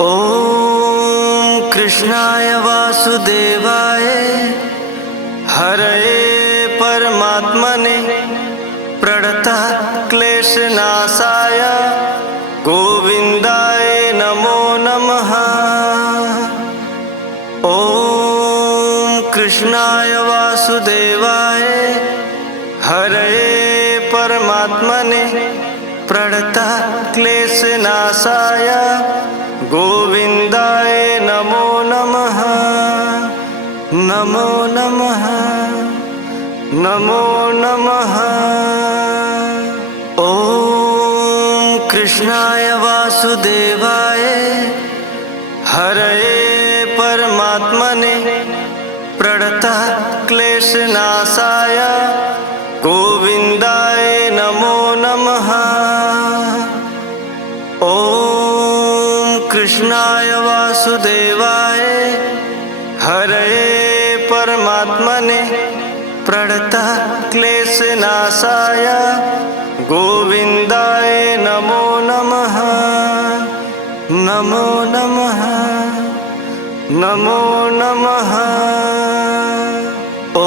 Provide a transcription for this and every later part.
ॐ कृष्णाय वासुदेवाय हरये परमात्मने प्रणतः क्लेशनाशाय गोविन्दाय नमो नमः। ॐ कृष्णाय वासुदेवाय हरये परमात्मने प्रणतः क्लेशनाशाय गोविन्दाय नमो नमः। नमो नमः नमो नमः। ॐ कृष्णाय वासुदेवाय हरये परमात्मने प्रणतः क्लेशनाशाय गोविन्दाय नमो नमः। ॐ कृष्णाय वासुदेवाय हरये परमात्मने प्रणतः क्लेशनाशाय गोविन्दाय नमो नमः। नमो नमः नमो नमः। ॐ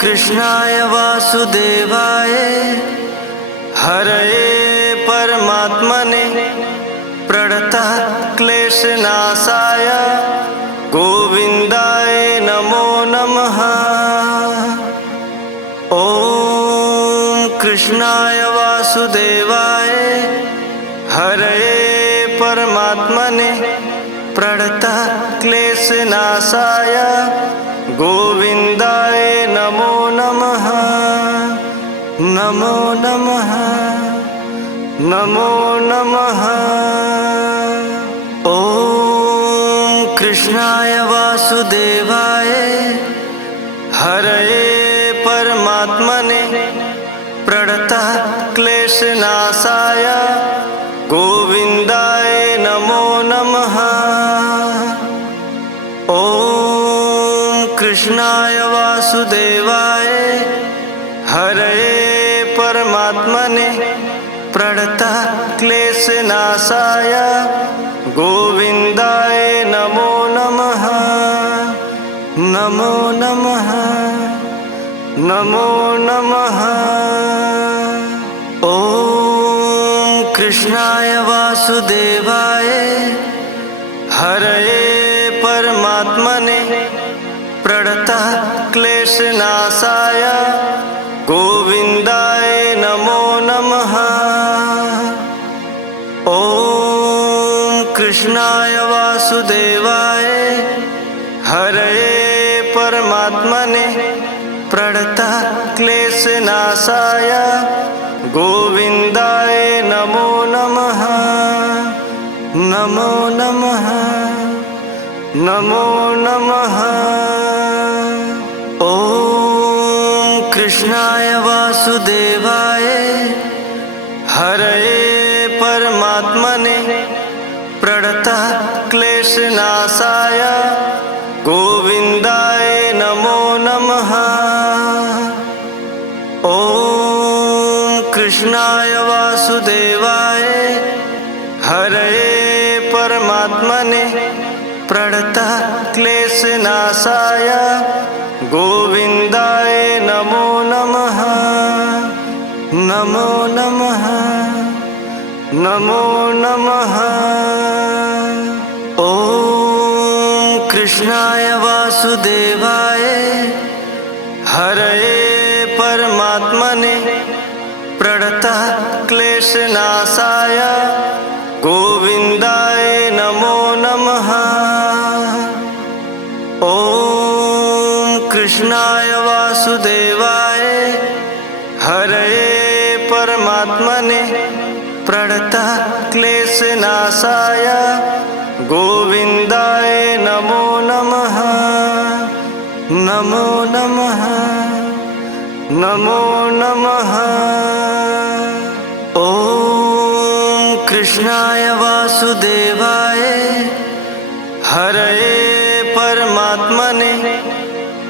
कृष्णाय वासुदेवाय हरये परमात्मने प्रणतः क्लेशनाशाय गोविन्दाय नमो नमः। ॐ कृष्णाय वासुदेवाय हरये परमात्मने प्रणतः क्लेशनाशाय गोविन्दाय नमो नमः। नमो नमः नमो नमः। ॐ कृष्णाय वासुदेवाय हरये परमात्मने प्रणतः क्लेशनाशाय गोविन्दाय नमो नमः। ॐ कृष्णाय वासुदेवाय हरये परमात्मने प्रणतः क्लेशनाशाय गोविन्दाय नमो नमः। नमो नमः नमो नमः। ॐ कृष्णाय वासुदेवाय हरये परमात्मने प्रणतः क्लेशनाशाय गोविन्दाय नमो नमः। ॐ कृष्णाय वासुदेवाय हरये परमात्मने प्रणतः क्लेशनाशाय गोविन्दाय नमो नमः। नमो नमः नमो नमः। ॐ कृष्णाय वासुदेवाय हरये परमात्मने प्रणतः क्लेशनाशाय गोविन्दाय नमो नमः। ॐ कृष्णाय वासुदेवाय हरये परमात्मने प्रणतः क्लेशनाशाय गोविन्दाय नमो नमः। नमो नमः नमो नमः। ॐ कृष्णाय वासुदेवाय हरये परमात्मने प्रणतः क्लेशनाशाय गोविन्दाय नमो नमः। ॐ कृष्णाय वासुदेवाय हरये परमात्मने प्रणतः क्लेशनाशाय गोविन्दाय नमो नमः। नमो नमः नमो नमः। ॐ कृष्णाय वासुदेवाय हरये परमात्मने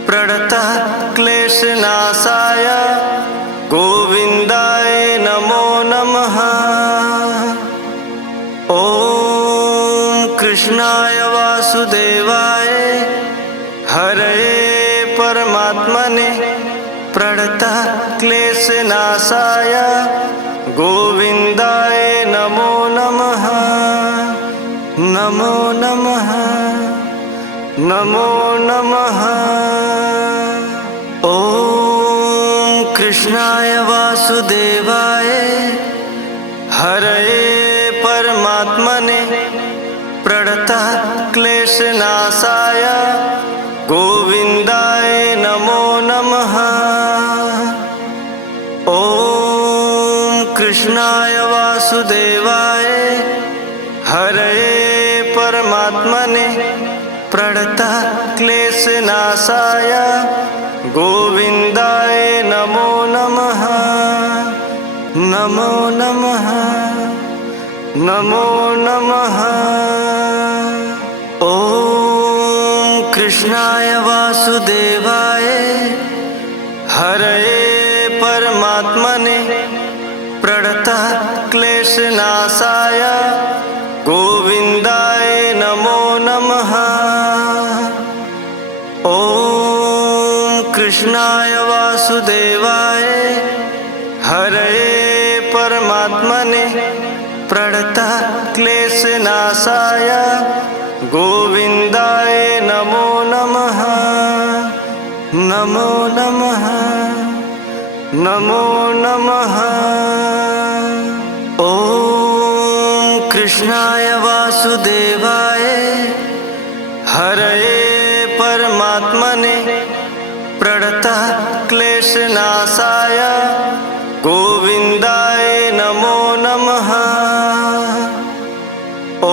प्रणतः क्लेशनाशाय गोविन्दाय नमो नमः। ॐ कृष्णाय वासुदेवाय हरे परमात्मने प्रणतक्लेशनाशाय गोविन्दाय नमो नमः। नमो नमः नमो नमः। ॐ कृष्णाय वासुदेवाय हरे परमात्मने प्रणतक्लेशनाशाय गोविन्दाय नमो नमः। ॐ कृष्णाय वासुदेवाय हरे परमात्मने प्रणतक्लेशनाशाय गोविन्दाय नमो नमः। नमो नमः नमो नमः। ॐ कृष्णाय वासुदेवाय हरे परमात्मने प्रणतक्लेशनाशाय गोविन्दाय नमो नमः। ॐ कृष्णाय वासुदेवाय हरे परमात्मने प्रणतक्लेशनाशाय गोविन्दाय नमो नमः। नमो नमः नमो नमः। ॐ कृष्णाय वासुदेवाय हरे परमात्मने प्रणतक्लेशनाशाय गोविन्दाय नमो नमः। ॐ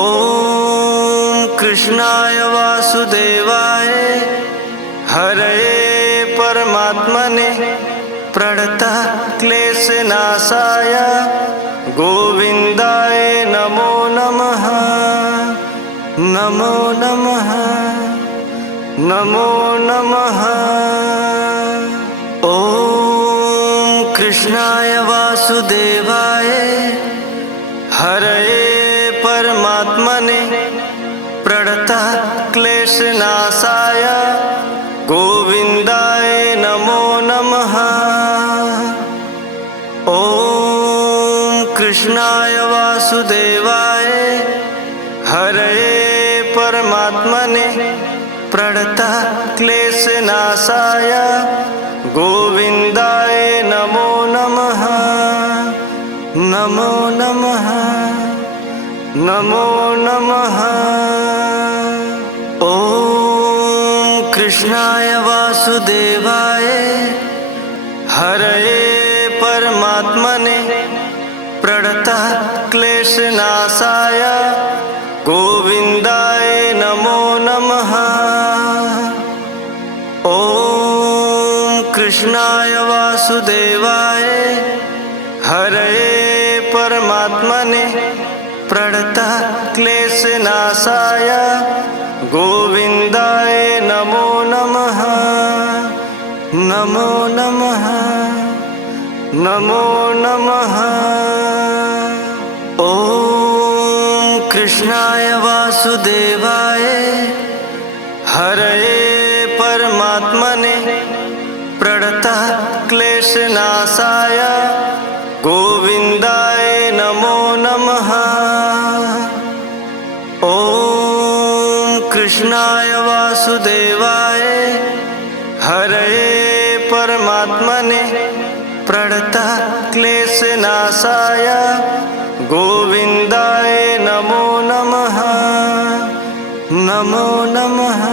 कृष्णाय वासुदेवाय हरे परमात्मने प्रणतक्लेशनाशाय गोविन्दाय नमो नमः। नमो नमः नमो नमः। ॐ कृष्णाय वासुदेवाय हरे परमात्मने प्रणतक्लेशनाशाय गोविन्दाय नमो नमः। ॐ कृष्णाय वासुदेवाय हरे परमात्मने प्रणतक्लेशनाशाय गोविन्दाय नमो नमः। नमो नमः नमो नमः। ॐ कृष्णाय वासुदेवाय हरे परमात्मने प्रणतक्लेशनाशाय गोविन्दाय नमो नमः। ॐ कृष्णाय वासुदेवाय हरे परमात्मने प्रणतक्लेशनाशाय गोविन्दाय नमो नमः। नमो नमः नमो नमः। ॐ कृष्णाय वासुदेवाय हरे परमात्मने प्रणतक्लेशनाशाय गोविन्दाय नमो नमः। ॐ कृष्णाय वासुदेवाय हरे परमात्मने प्रणतक्लेशनाशाय गोविन्दाय नमो नमः। नमो नमः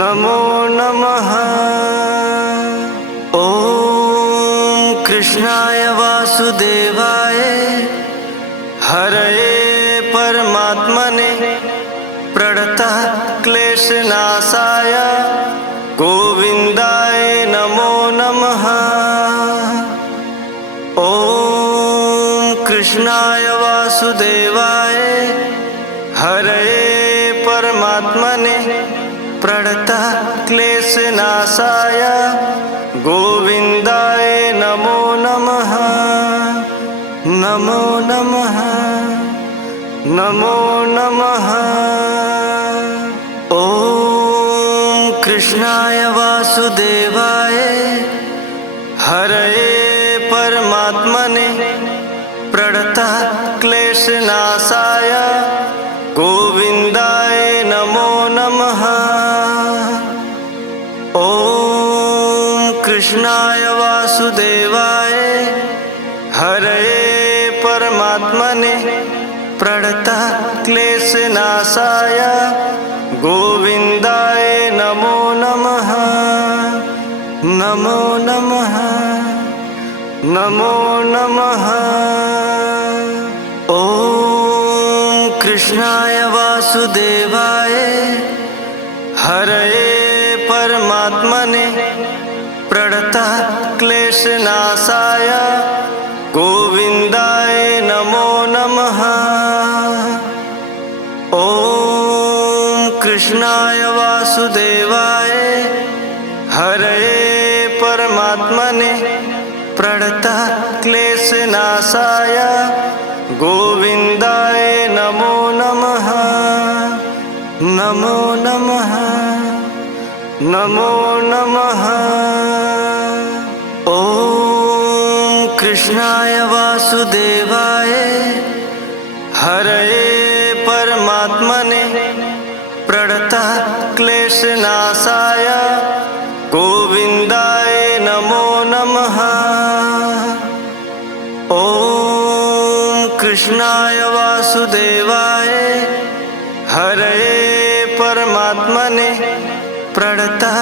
नमो नमः। ॐ कृष्णाय वासुदेवाय हरे परमात्मने प्रणतक्लेशनाशाय गोविन्दाय नमो नमः। ॐ कृष्णाय वासुदेवाय हरे परमात्मने प्रणतक्लेशनाशाय गोविन्दाय नमो नमः। नमो नमः नमो नमः। ॐ कृष्णाय वासुदेवाय हरये परमात्मने प्रणतक्लेशनाशाय गोविन्दाय नमो नमः। ॐ कृष्णाय वासुदेवाय हरये परमात्मने प्रणतक्लेशनाशाय गोविन्दाय नमो नमः। नमो नमः नमो नमः। ॐ कृष्णाय वासुदेवाय हरये परमात्मने प्रणतक्लेशनाशाय गोविन्दाय नमो नमः। ॐ कृष्णाय वासुदेवाय हरये परमात्मने प्रणतक्लेशनाशाय गोविन्दाय नमो नमः। नमो नमः नमो नमः। ॐ कृष्णाय वासुदेवाय हरये परमात्मने प्रणतक्लेशनाशाय गोविन्दाय नमो नमः। ॐ कृष्णाय वासुदेवाय हरये परमात्मने प्रणतक्लेशनाशाय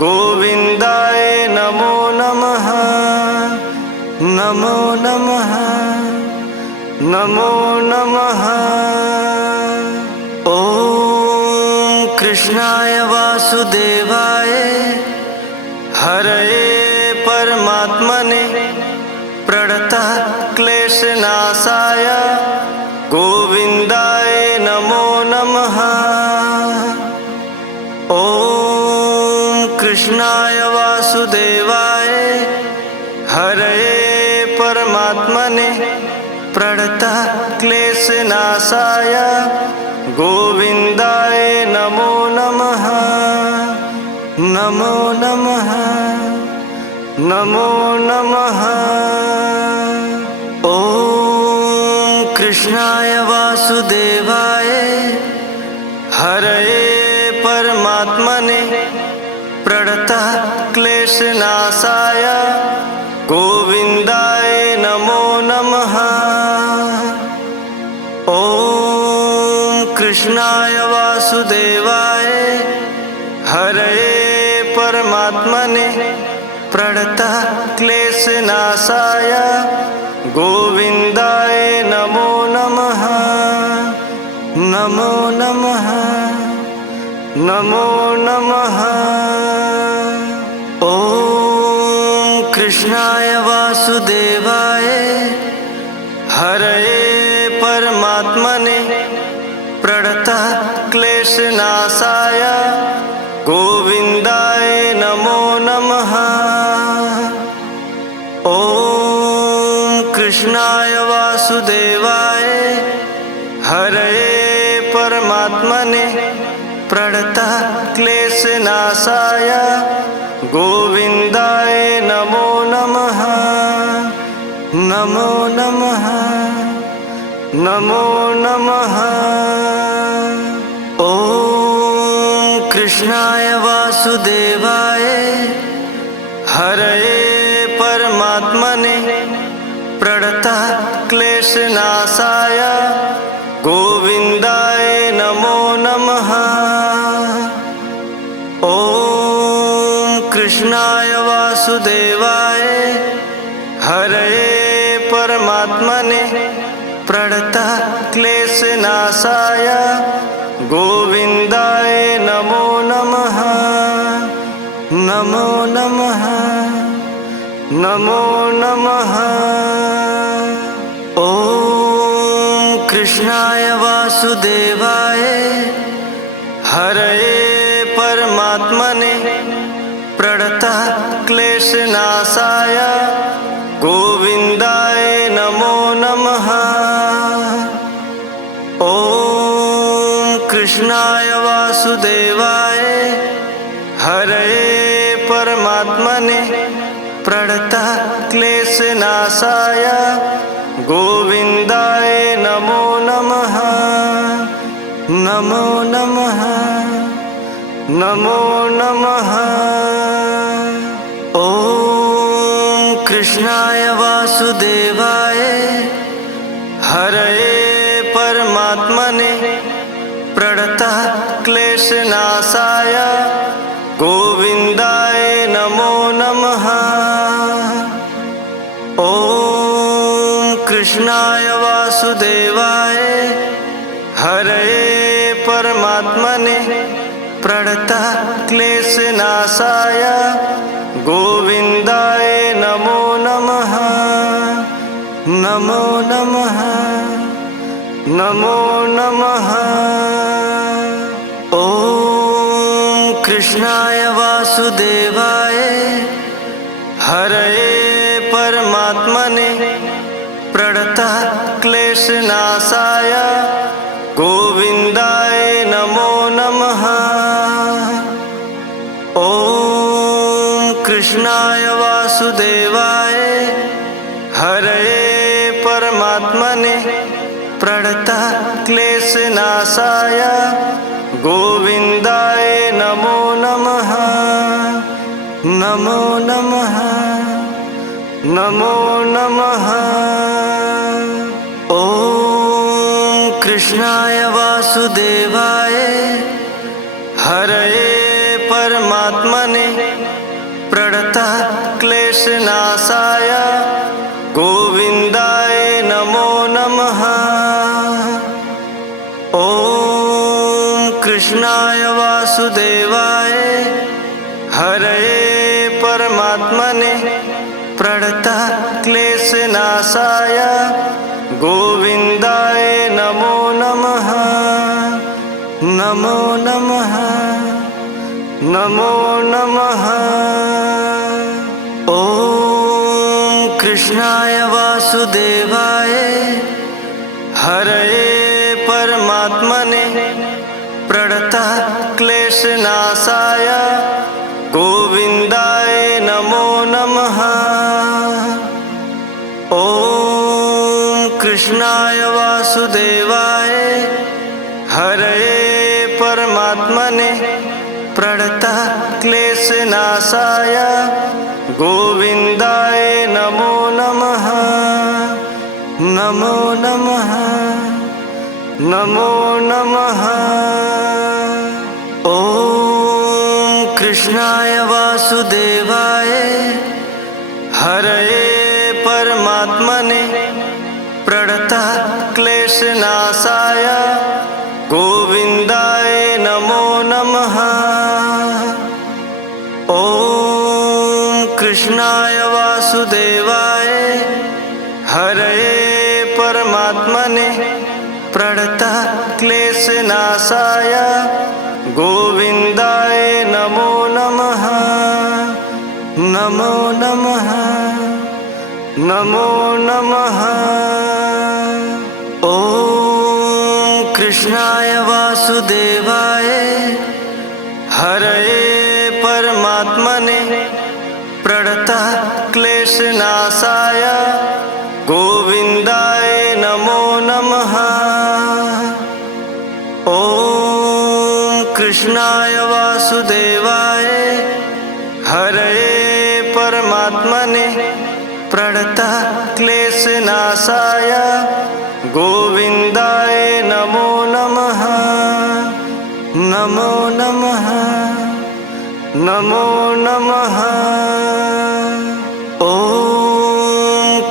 गोविन्दाय नमो नमः। नमो नमः नमो नमः। ॐ कृष्णाय वासुदेवाय हरये परमात्मने प्रणतक्लेशनाशाय गोविन्दाय नमो नमः। ॐ कृष्णाय वासुदेवाय हरये परमात्मने प्रणतक्लेशनाशाय गोविन्दाय नमो नमः। नमो नमः नमो नमः। ॐ कृष्णाय वासुदेवाय हरये परमात्मने प्रणतक्लेशनाशाय गोविन्दाय नमो नमः। ॐ कृष्णाय वासुदेवाय हरये परमात्मने प्रणतक्लेशनाशाय गोविन्दाय नमो नमः। नमो नमः नमो नमः। ॐ कृष्णाय वासुदेवाय हरये परमात्मने प्रणतक्लेशनाशाय गोविन्दाय नमो नमः। ॐ कृष्णाय वासुदेवाय हरये परमात्मने प्रणतक्लेशनाशाय गोविन्दाय नमो नमः। नमो नमः नमो नमः। ॐ कृष्णाय वासुदेवाय हरये परमात्मने प्रणतक्लेशनाशाय गोविन्दाय नमो नमः। ॐ कृष्णाय वासुदेवाय हरये परमात्मने प्रणतक्लेशनाशाय गोविन्दाय नमो नमः। नमो नमः नमो नमः। ॐ कृष्णाय वासुदेवाय हरये परमात्मने प्रणतक्लेशनाशाय गोविन्दाय नमो नमः। कृष्णाय वासुदेवाय हरये परमात्मने प्रणतक्लेशनाशाय गोविन्दाय नमो नमः। नमो नमः नमो नमः। ॐ कृष्णाय वासुदेवाय हरये परमात्मने प्रणतक्लेशनाशाय गोविन्दाय नमो नमः। ॐ कृष्णाय वासुदेवाय हरये परमात्मने प्रणतक्लेशनाशाय गोविन्दाय नमो नमः। नमो नमः नमो नमः। ॐ कृष्णाय वासुदेवाय हरये परमात्मने प्रणतक्लेशनाशाय गोविन्दाय नमो नमः। ॐ कृष्णाय वासुदेवाय हरये परमात्मने प्रणतक्लेशनाशाय गोविन्दाय नमो नमः। नमो नमः नमो नमः। ॐ कृष्णाय वासुदेवाय हरये परमात्मने प्रणतक्लेशनाशाय गोविन्दाय नमो नमः। ॐ कृष्णाय वासुदेवाय हरये परमात्मने प्रणतक्लेशनाशाय गोविन्दाय नमो नमः। नमो नमः नमो नमः। ॐ कृष्णाय वासुदेवाय हरये परमात्मने प्रणतक्लेशनाशाय गोविन्दाय नमो नमः। ॐ कृष्णाय वासुदेवाय हरये परमात्मने प्रणतक्लेशनाशाय गोविन्दाय नमो नमः। नमो नमः नमो नमः। ॐ कृष्णाय वासुदेवाय हरये परमात्मने प्रणतक्लेशनाशाय गोविन्दाय नमो नमः। ॐ कृष्णाय वासुदेवाय हरये परमात्मने प्रणतक्लेशनाशाय गोविन्दाय नमो नमः। नमो नमः नमो नमः। ॐ कृष्णाय वासुदेवाय हरये परमात्मने प्रणतक्लेशनाशाय गोविन्दाय नमो नमः। ॐ कृष्णाय वासुदेवाय हरये परमात्मने प्रणतक्लेशनाशाय गोविन्दाय नमो नमः। नमो नमः नमो नमः। ॐ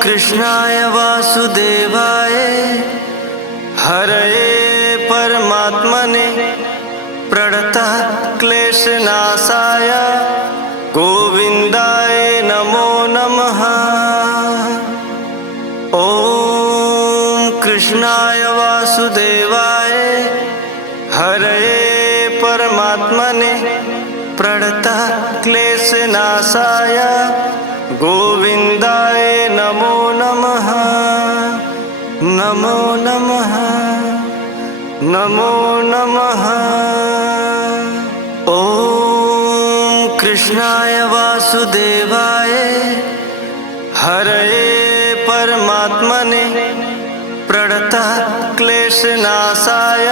कृष्णाय वासुदेवाय हरये परमात्मने प्रणतक्लेशनाशाय गोविन्दाय नमो नमः। ॐ कृष्णाय वासुदेवाय हरये परमात्मने प्रणतक्लेशनाशाय गोविन्दाय नमो नमः। नमो नमः नमो नमः। ॐ कृष्णाय वासुदेवाय हरये परमात्मने प्रणतः क्लेशनाशाय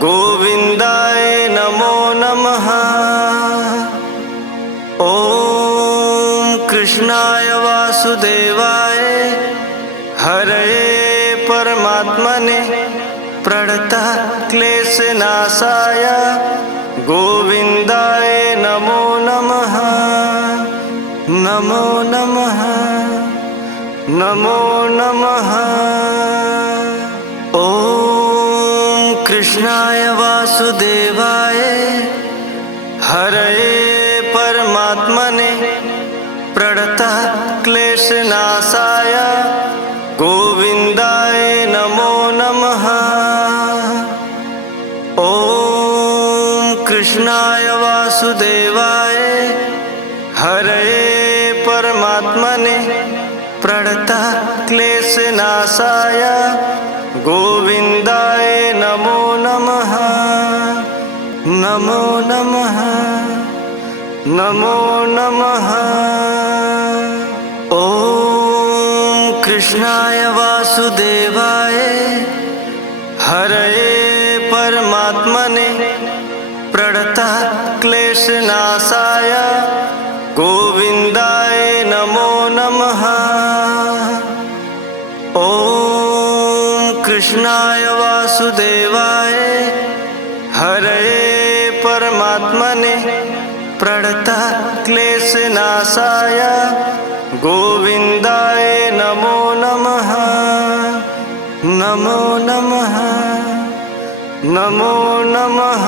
गोविन्दाय नमो नमः। ॐ कृष्णाय वासुदेवाय हरये परमात्मने प्रणतः क्लेशनाशाय गोविन्दाय नमो नमः। नमो नमः नमो नमः। ॐ कृष्णाय वासुदेवाय हरये परमात्मने प्रणतः क्लेशनाशाय गोविन्दाय नमो नमः। ॐ कृष्णाय वासुदेवाय हरये परमात्मने प्रणतः क्लेशनाशाय गोविन्दाय नमो नमः। नमो नमः नमो नमः। ॐ कृष्णाय वासुदेवाय हरये परमात्मने प्रणतः क्लेशनाशाय गोविन्दाय नमो नमः। ॐ कृष्णाय वासुदेवाय हरये परमात्मने प्रणतः क्लेशनाशाय गोविन्दाय नमो नमः। नमो नमः नमो नमः।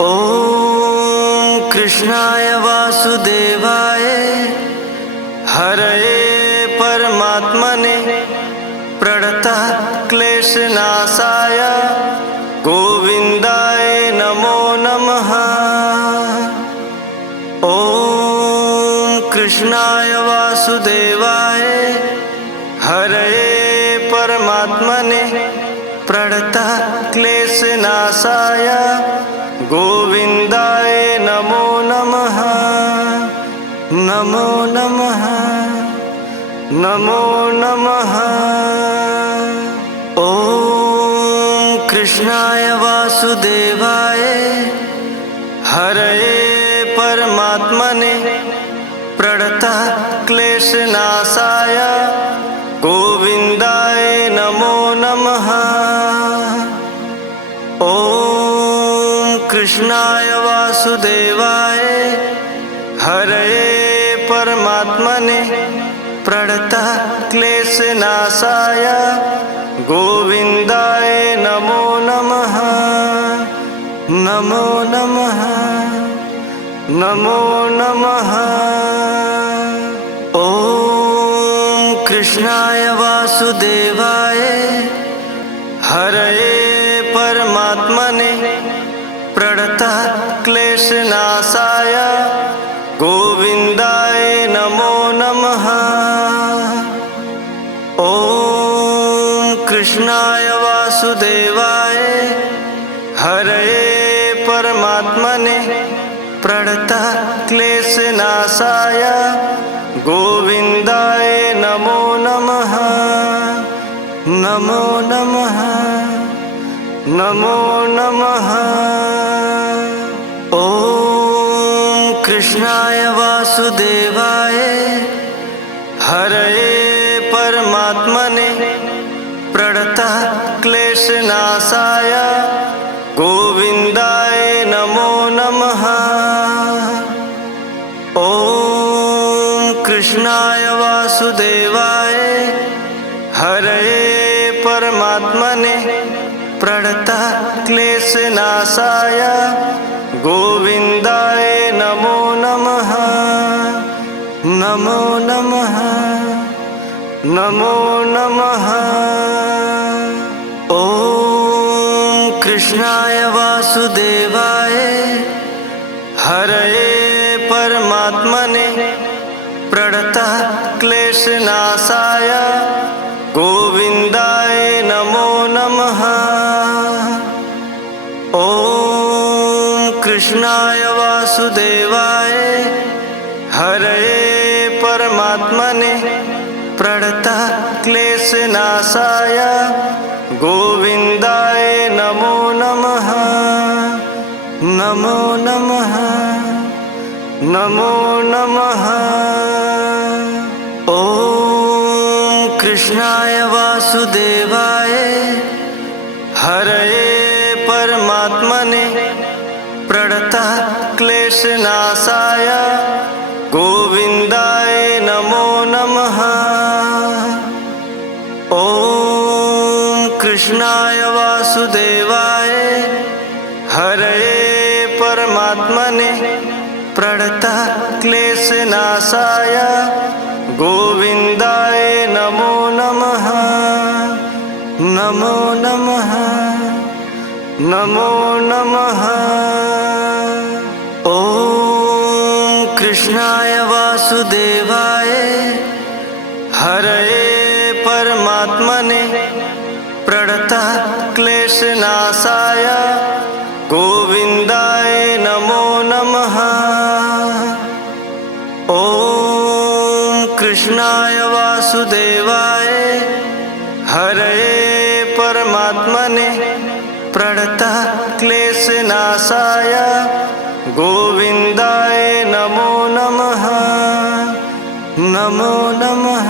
ॐ कृष्णाय वासुदेवाय हरये परमात्मने प्रणतः क्लेशनाशाय गोविन्दाय नमो नमः। ॐ कृष्णाय वासुदेवाय हरये परमात्मने प्रणतः क्लेशनाशाय गोविन्दाय नमो नमः। नमो नमः नमो नमः। ॐ कृष्णाय वासुदेवाय हरये परमात्मने प्रणतः क्लेशनाशाय गोविन्दाय नमो नमः। ॐ कृष्णाय वासुदेवाय हरये परमात्मने प्रणतः क्लेशनाशाय गोविन्दाय नमो नमः। नमो नमः नमो नमः। ॐ कृष्णाय वासुदेवाय हरये परमात्मने प्रणतः क्लेशनाशाय गोविन्दाय नमो नमः। ॐ कृष्णाय वासुदेवाय हरये परमात्मने प्रणतः क्लेशनाशाय गोविन्दाय नमो नमः। नमो नमः नमो नमः। ॐ कृष्णाय वासुदेवाय हरये परमात्मने प्रणतः क्लेशनाशाय गोविन्दाय नमो नमः। ॐ कृष्णाय वासुदेवाय हरये परमात्मने प्रणतः क्लेशनाशाय गोविन्दाय नमो नमः। नमो नमः नमो नमः। ॐ कृष्णाय वासुदेवाय हरये परमात्मने प्रणतः क्लेशनाशाय गोविन्दाय नमो नमः। कृष्णाय वासुदेवाय हरये परमात्मने प्रणतक्लेशनाशाय गोविन्दाय नमो नमः। नमो नमः नमो नमः। ॐ कृष्णाय वासुदेवाय हरये परमात्मने प्रणतक्लेशनाशाय गोविन्दाय नमो नमः। ॐ कृष्णाय वासुदेवाय हरये परमात्मने प्रणतक्लेशनाशाय गोविन्दाय नमो नमः। नमो नमः नमो नमः। ॐ कृष्णाय वासुदेवाय हरये परमात्मने प्रणतक्लेशनाशाय गोविन्दाय नमो नमः। ॐ कृष्णाय वासुदेवाय हरये परमात्मने प्रणतक्लेशनाशाय गोविन्दाय नमो नमः। नमो नमः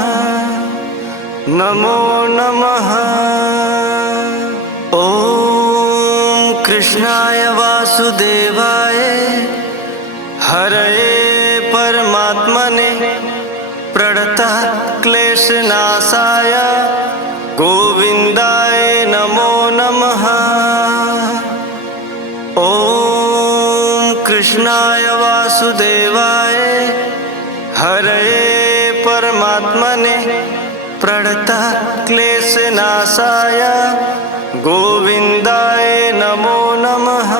नमो नमः। ॐ कृष्णाय वासुदेवाय हरये परमात्मने प्रणतक्लेशनाशाय गोविन्दाय नमो नमः। ॐ कृष्णाय वासुदेवाय हरये परमात्मने प्रणतक्लेशनाशाय गोविन्दाय नमो नमः।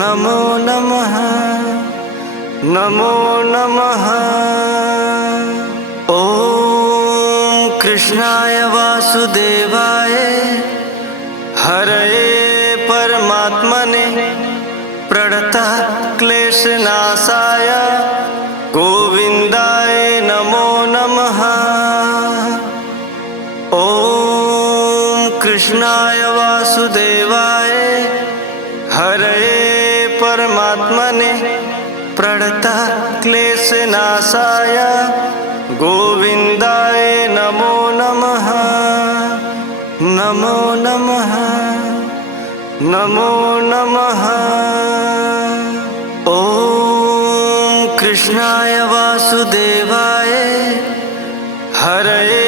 नमो नमः नमो नमः। ॐ कृष्णाय वासुदेवाय हरये परमात्मने प्रणतक्लेशनाशाय गोविन्दाय नमो नमः। ॐ कृष्णाय वासुदेवाय हरये परमात्मने प्रणतक्लेशनाशाय गोविन्दाय नमो नमः। नमो नमः नमो नमः। ॐ कृष्णाय वासुदेवाय हरये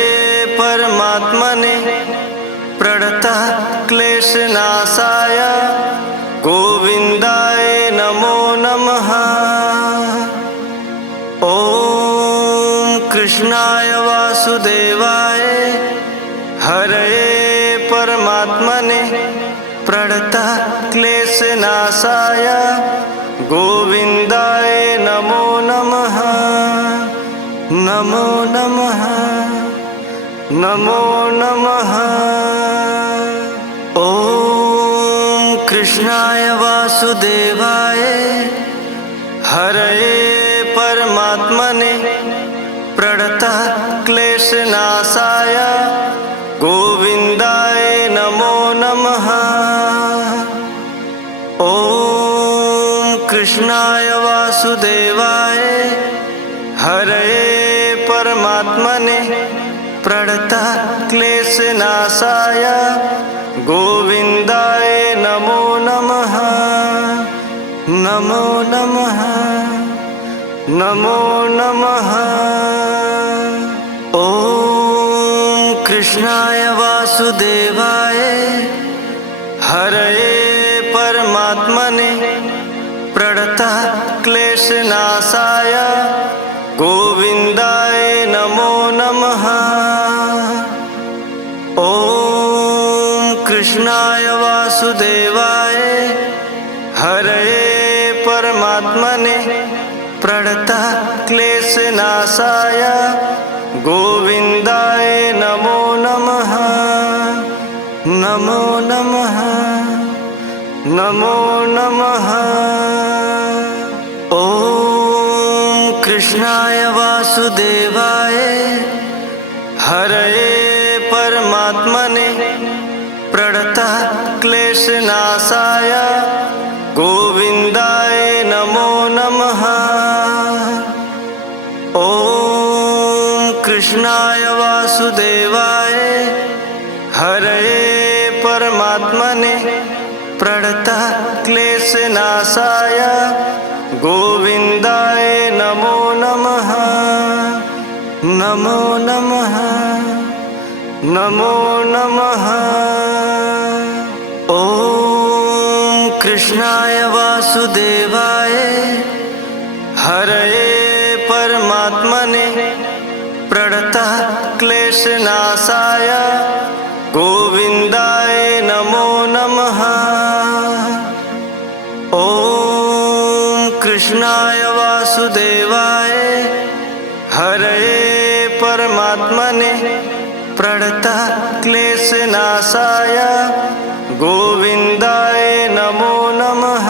परमात्मने प्रणतक्लेशनाशाय गोविन्दाय नमो नमः। ॐ कृष्णाय वासुदेवाय हरये परमात्मने प्रणतक्लेशनाशाय गोविन्दाय नमो नमः। नमो नमः नमो नमः। ॐ कृष्णाय वासुदेवाय हरये परमात्मने प्रणतक्लेशनाशाय गोविन्दाय नमो नमः। ॐ कृष्णाय वासुदेवाय हरये परमात्मने प्रणतक्लेशनाशाय गोविन्दाय नमो नमः। नमो नमः नमो नमः। ॐ कृष्णाय वासुदेवाय हरये परमात्मने प्रणतक्लेशनाशाय गोविन्दाय नमो नमः। ॐ कृष्णाय वासुदेवाय हरये परमात्मने प्रणतक्लेशनाशाय गोविन्दाय नमो नमः। नमो नमः नमो नमः। हरये परमात्मने प्रणतः क्लेशनाशाय गोविन्दाय नमो नमः। ॐ कृष्णाय वासुदेवाय हरये परमात्मने प्रणतः क्लेशनाशाय गोविन्दाय नमो नमः। नमो नमः नमो नमः। ॐ कृष्णाय वासुदेवाय हरये परमात्मने प्रणतः क्लेशनाशाय गोविन्दाय नमो नमः। ॐ कृष्णाय वासुदेवाय हरये परमात्मने प्रणतः क्लेशनाशाय गोविन्दाय नमो नमः।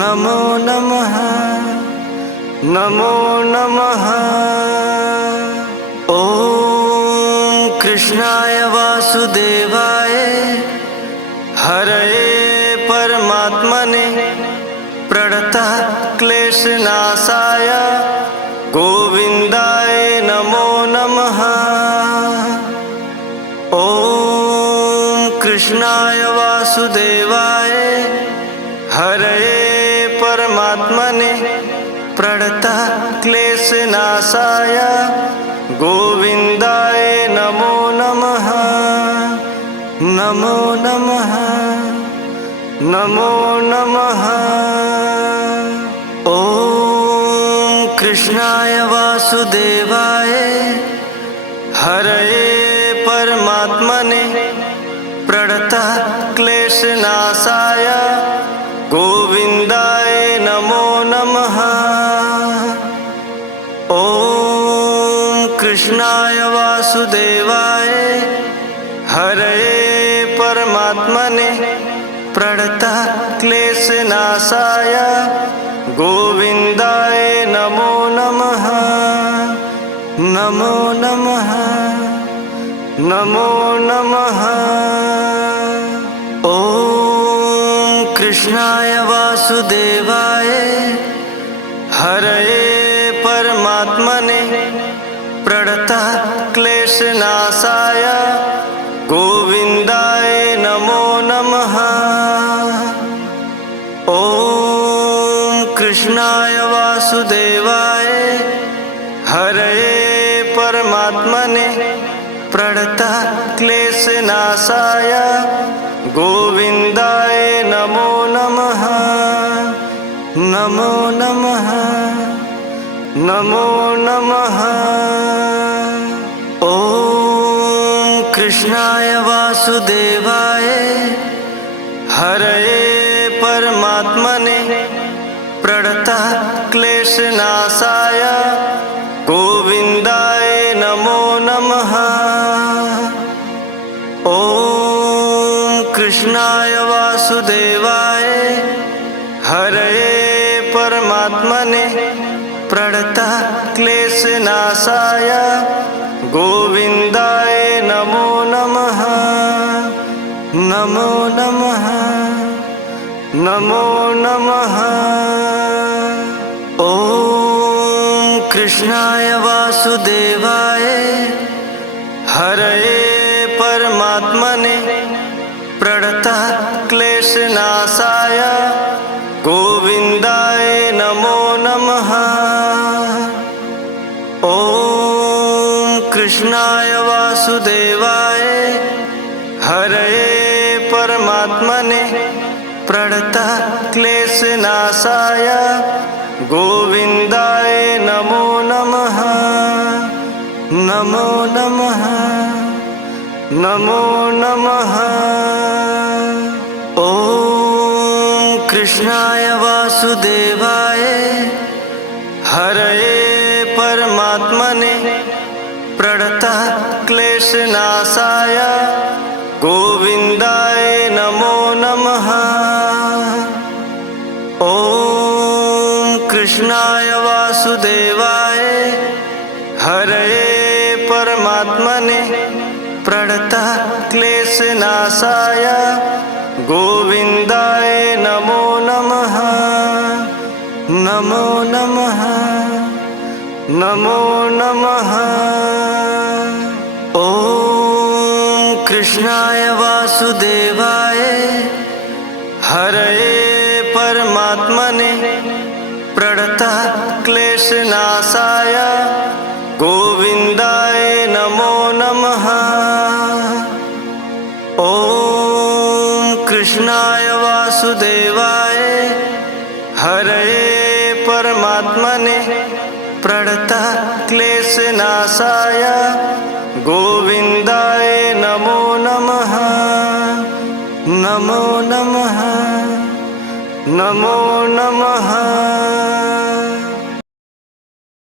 नमो नमः नमो नमः। ॐ कृष्णाय वासुदेवाय हरये परमात्मने प्रणतः क्लेशनाशाय गोविन्दाय नमो नमः। ॐ कृष्णाय वासुदेवाय हरये परमात्मने प्रणतः क्लेशनाशाय गोविन्दाय नमो नमः। नमो नमः नमो नमः। ॐ कृष्णाय वासुदेवाय हरये परमात्मने प्रणतः क्लेशनाशाय गोविन्दाय नमो नमः। ॐ कृष्णाय वासुदेवाय हरये परमात्मने प्रणतः क्लेशनाशाय गोविन्दाय नमो नमः। नमो नमः नमो नमः। ॐ कृष्णाय वासुदेवाय हरये परमात्मने प्रणतः क्लेशनाशाय गोविन्दाय नमो नमः। ॐ कृष्णाय वासुदेवाय हरये परमात्मने प्रणतः क्लेशनाशाय गोविन्दाय नमो नमः। नमो नमः नमो नमः। ॐ कृष्णाय वासुदेवाय हरये परमात्मने प्रणतः क्लेशनाशाय गोविन्दाय नमो नमः। ॐ कृष्णाय वासुदेवाय हरये परमात्मने प्रणतः क्लेशनाशाय गोविन्दाय नमो नमः। नमो नमः नमो नमः। ॐ कृष्णाय वासुदेवाय हरये परमात्मने प्रणतः क्लेशनाशाय गोविन्दाय नमो नमः। ॐ कृष्णाय वासुदेवाय हरये परमात्मने प्रणतः क्लेशनाशाय गोविन्दाय नमो नमः। नमो नमः नमो नमः। ॐ कृष्णाय वासुदेवाय हरये परमात्मने प्रणतः क्लेशनाशाय गोविन्दाय नमो नमः। ॐ कृष्णाय वासुदेवाय हरये परमात्मने प्रणतः क्लेशनाशाय गोविन्दाय नमो नमः। नमो नमः नमो नमः। ॐ कृष्णाय वासुदेवाय हरये परमात्मने प्रणतः क्लेशनाशाय गोविन्दाय नमो नमः। ॐ कृष्णाय वासुदेवाय हरये परमात्मने प्रणतः क्लेशनाशाय गोविन्दाय नमो नमः। नमो नमः नमो नमः।